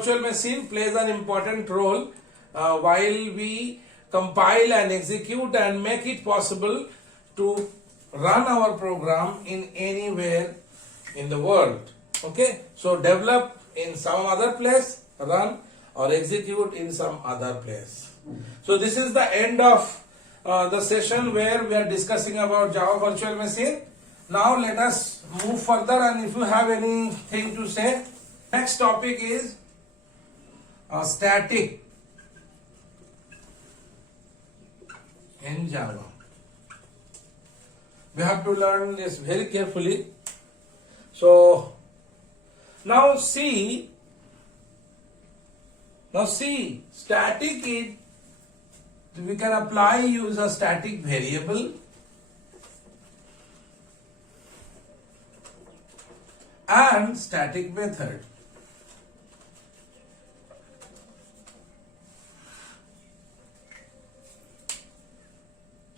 virtual machine plays an important role while we compile and execute and make it possible to run our program in anywhere in the world. Okay, so develop in some other place, run or execute in some other place. So this is the end of the session where we are discussing about Java virtual machine. Now let us move further, and if you have anything to say, next topic is static in Java. We have to learn this very carefully. So now see, static is, we can use a static variable and static method.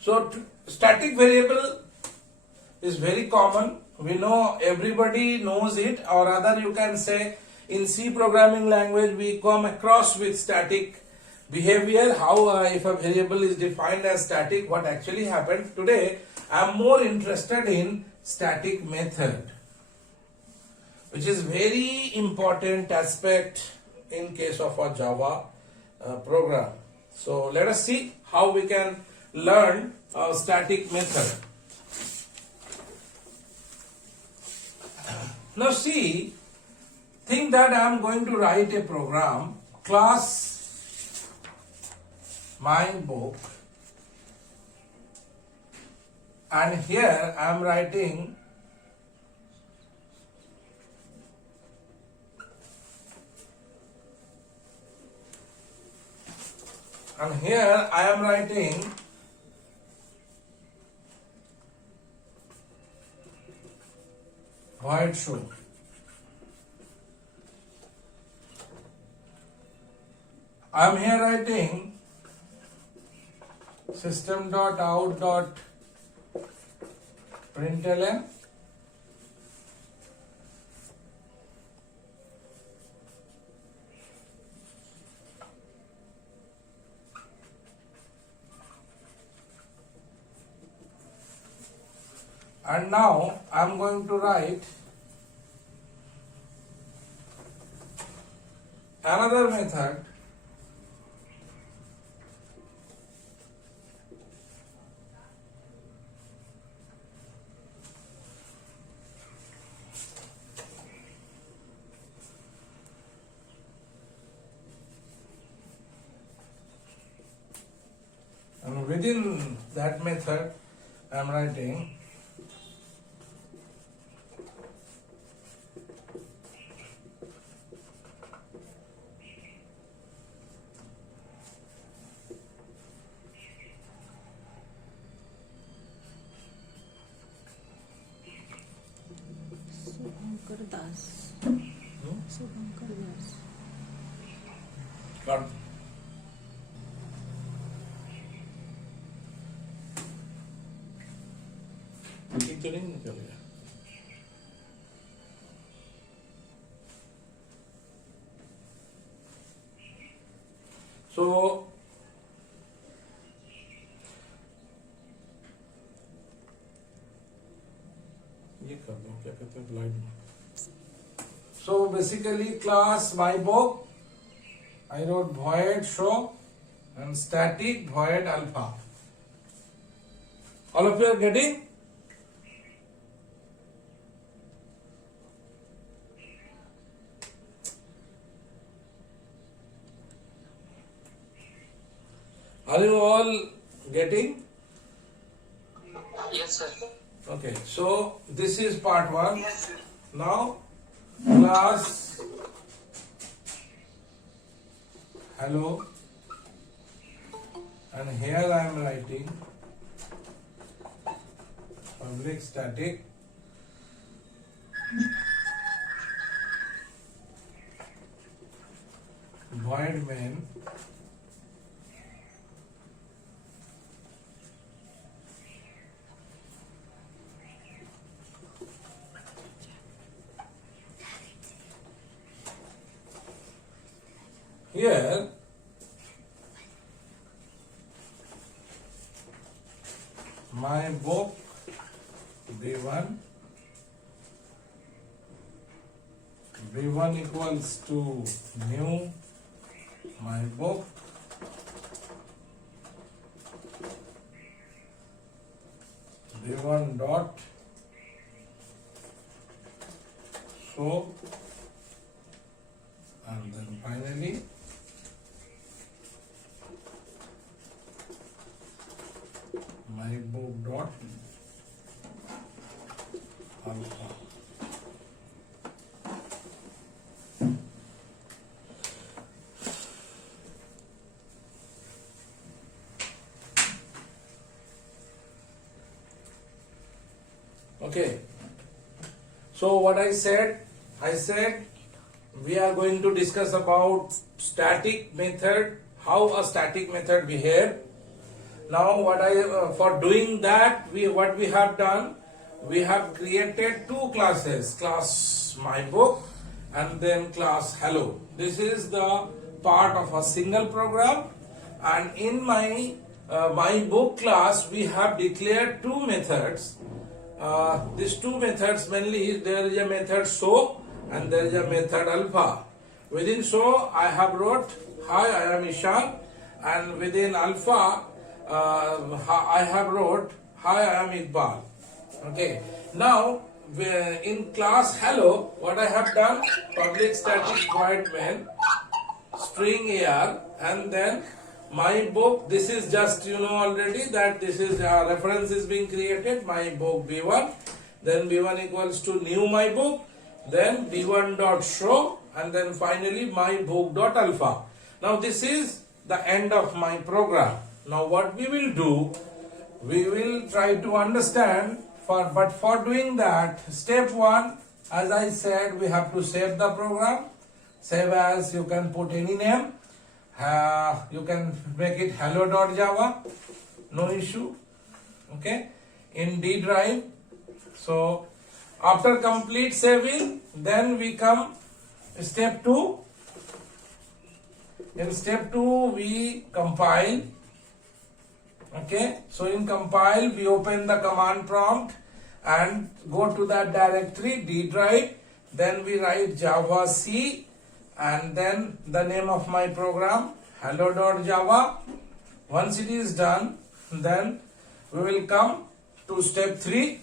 So static variable is very common. We know, everybody knows it, or rather you can say in C programming language we come across with static behavior, how if a variable is defined as static, what actually happens. Today I am more interested in static method, which is very important aspect in case of a Java program. So let us see how we can learn a static method. Now see, think that I am going to write a program, class my book, and here I am writing void show. I am here writing system.out.println and now I am going to write another method and within that method I am writing Shubhankar Das. God. ठीक तो नहीं निकल गया. So ये कर दो, क्या कहते हैं लाइन में. So basically class my book, I wrote void show and static void alpha. All of you are getting? Are you all getting? Yes, sir. Okay, so this is part 1. Yes, sir. Now class hello, and here I am writing public static void main here my book B1 equals to new my book B1 dot show, and then finally my book dot alpha. Okay, so what I said we are going to discuss about static method, how a static method behave. Now for doing that, what we have done, we have created two classes, class my book and then class hello. This is the part of a single program, and in my book class we have declared two methods. These two methods, mainly there is a method show and there is a method alpha. Within show I have wrote hi, I am Ishan, and within alpha I have wrote hi, I am Iqbal. Okay, now in class hello, what I have done, public static void main string ar, and then my book, this is just already that this is a reference is being created, my book B1, then B1 equals to new my book, then B1 dot show, and then finally my book dot alpha. Now this is the end of my program. Now what we will do, we will try to understand, but for doing that, step 1, as I said, we have to save the program. Save as, you can put any name. You can make it hello.java, no issue. Okay, in D drive. So after complete saving, then we come step 2. In step 2 we compile. Okay, so in compile we open the command prompt and go to that directory D drive, then we write java c and then the name of my program hello.java. Once it is done, then we will come to step 3.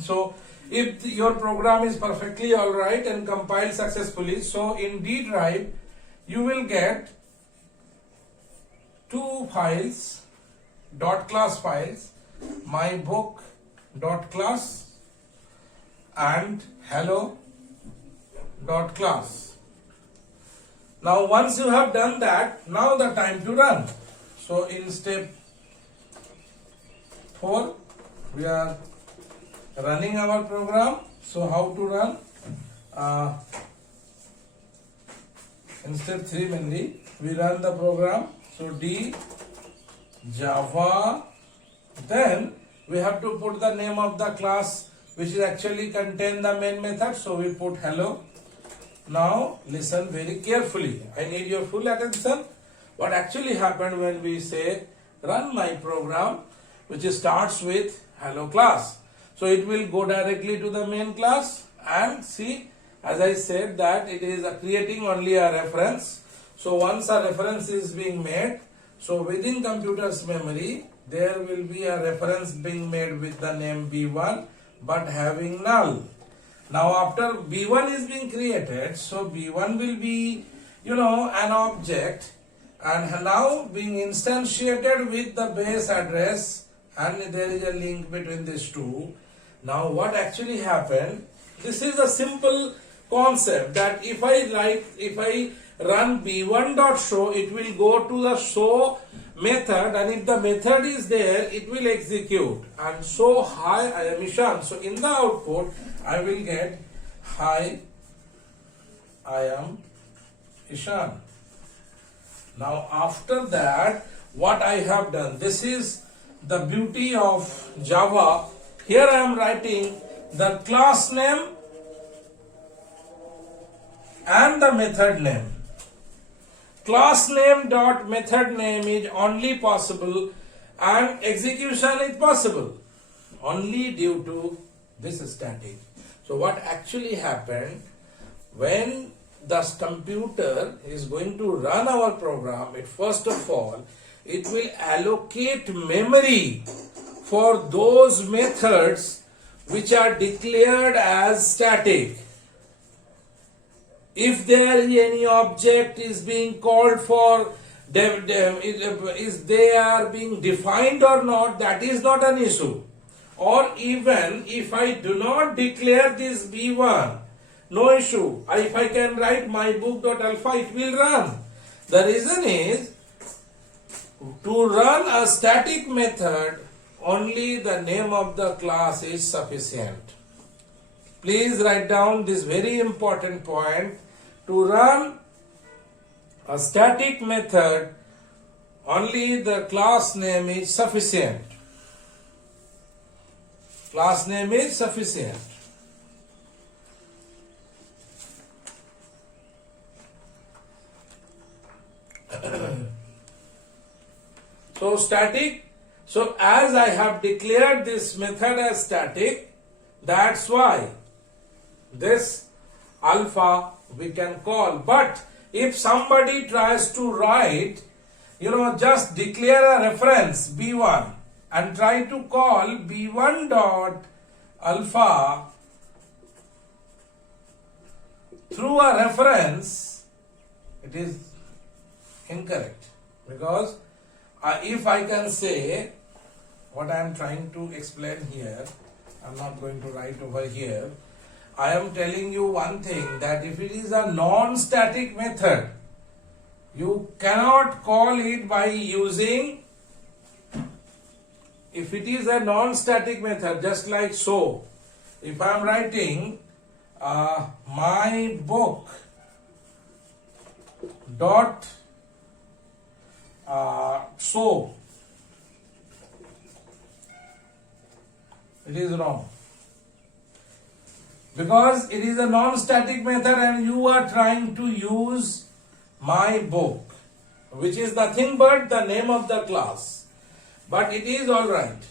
So if your program is perfectly alright and compiled successfully, so in D drive you will get two files, dot class files, my book dot class and hello dot class. Now once you have done that, now the time to run. So in step 4 we are running our program. So how to run? In step 3 mainly we run the program. So D Java, then we have to put the name of the class which is actually contain the main method. So we put hello. Now listen very carefully. I need your full attention. What actually happened when we say run my program, which starts with hello class. So it will go directly to the main class, and see, as I said, that it is creating only a reference. So once a reference is being made, so within computer's memory there will be a reference being made with the name B1 but having null. Now after B1 is being created, so B1 will be an object and now being instantiated with the base address, and there is a link between these two. Now what actually happened, this is a simple concept that if I run b1.show, it will go to the show method, and if the method is there, it will execute and show hi, I am Ishan. So in the output I will get hi, I am Ishan. Now after that, what I have done, this is the beauty of Java. Here I am writing the class name and the method name. Class name dot method name is only possible and execution is possible only due to this static. So what actually happened, when the computer is going to run our program, it first of all, it will allocate memory for those methods which are declared as static. If there is any object is being called for, is they are being defined or not, that is not an issue. Or even if I do not declare this B1, no issue. If I can write my book.alpha, it will run. The reason is, to run a static method, only the name of the class is sufficient. Please write down this very important point. To run a static method, only the class name is sufficient. Class name is sufficient. So static, so as I have declared this method as static, that's why this alpha we can call. But if somebody tries to write, just declare a reference B1 and try to call B1 dot alpha through a reference, it is incorrect. Because if I can say what I am trying to explain here, I am not going to write over here. I am telling you one thing, that if it is a non-static method, you cannot call it by using, if it is a non-static method, just like so. If I am writing my book dot so, it is wrong. Because it is a non-static method and you are trying to use my book, which is nothing but the name of the class. But it is alright.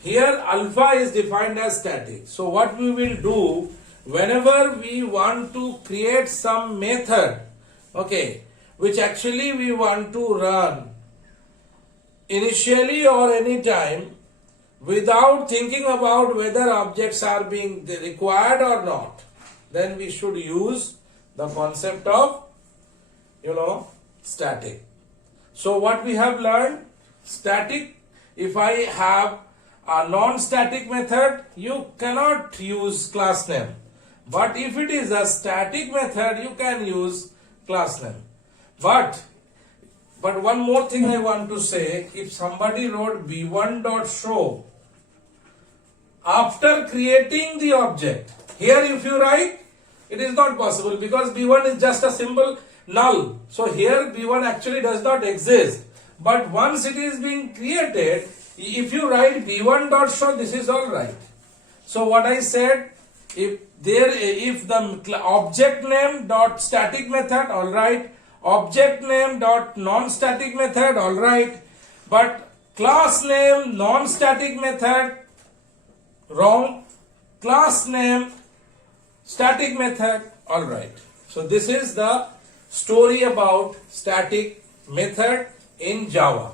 Here alpha is defined as static. So what we will do, whenever we want to create some method, which actually we want to run initially or any time, without thinking about whether objects are being required or not, then we should use the concept of, static. So what we have learned, static, if I have a non-static method, you cannot use class name. But if it is a static method, you can use class name. But one more thing I want to say, if somebody wrote b1.show after creating the object, here if you write, it is not possible because b1 is just a symbol null. So here b1 actually does not exist. But once it is being created, if you write b1.show, this is all right. So what I said, if the object name dot static method, all right, object name dot non-static method, all right, but class name non-static method, wrong, class name static method, all right. So this is the story about static method in Java.